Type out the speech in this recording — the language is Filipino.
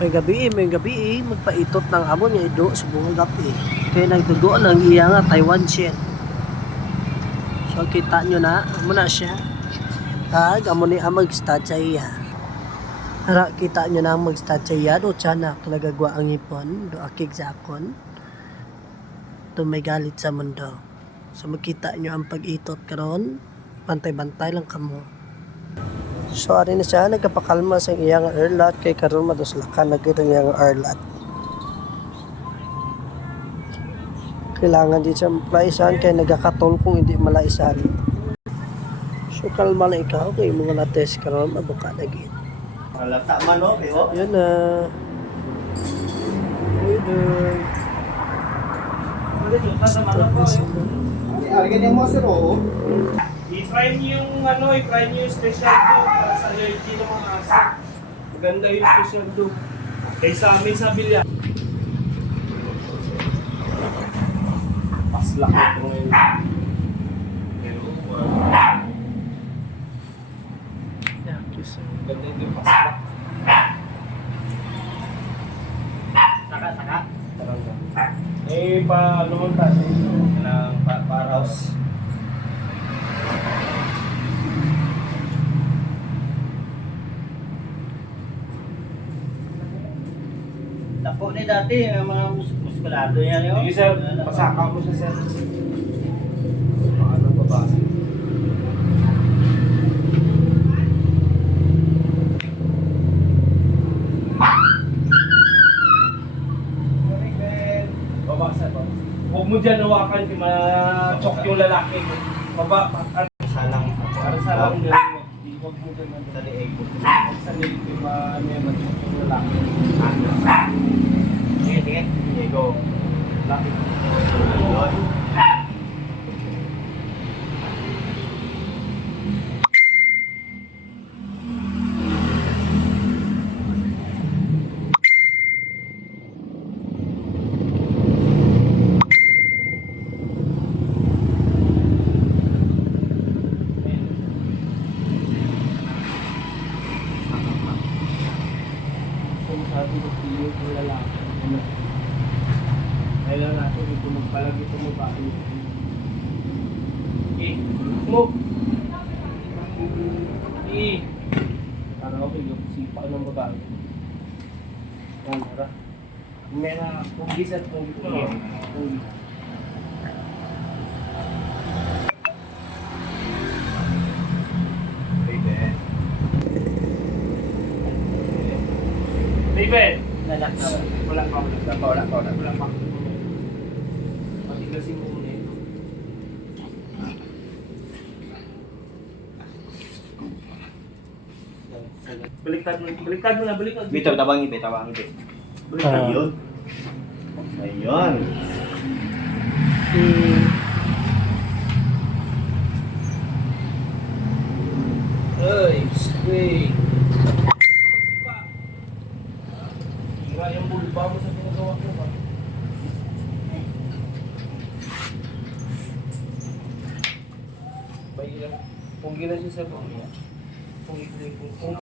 May gabi magpaitot ng amon niya ido sa bunga gabi. Kaya nagtuduan ang iya nga Taiwan Shen. So kita nyo na, muna siya. Amo ni mag-start sa iya. Hara kita nyo na mag-start sa iya. Do tiyanak lagagwa ang ipon. Do akig sa akon. Do may galit sa mundo. So makita nyo ang pag-itot karon. Bantay-bantay lang kamo. So ari na siya nagkapakalma sa iyang erlat kay karon maduslakan na gyud ang iyang erlat. Kailangan di siya malaisan kay nagakatol kung hindi malaisan. So kalma na ikaw kay mga na-test karon mabuka na gyud. Lata man no, pero Yan na. Later. ari ganyan mo sir oh. I-try niyo yung i-try niyo yung special do para sa allergy ng mga aso. Maganda yung special do. Kaysa amin sa bilya. Paslak ito ngayon. Yeah, kiss. Maganda yung paslak. Saka. Lumunta ng paraos. Tapo ni dati ang mga muskulado yan yo. Sige sir, pasaka mo siya sir. Paano ba ba? Baba sir, baba. Huwag mo dyan hawakan kung ma-chok yung lalaki. Baba, Salang para sa lang yun. Huwag mo dyan sa liig. huwag sa leg kung ma-chok yung lalaki. Sige. Okay, go. Laki. Yun. Kung sabi ko piyo yung lalaki. Kailan natin ito magpalagi ito mo ba? Smoke! Para okay, yung sipa ng babae. Yan, tara. May na pugis at pugis ko. Pugis. David! Lalak na. Wala pa. Patigasin mo muna ito. Baliktad mo na. Bitaw tabang ibe. Ayun. Ayun. Ay, straight. Hira yung bulba mo sa ginagawa ko ba? Kung gila siya sa buhay. Kung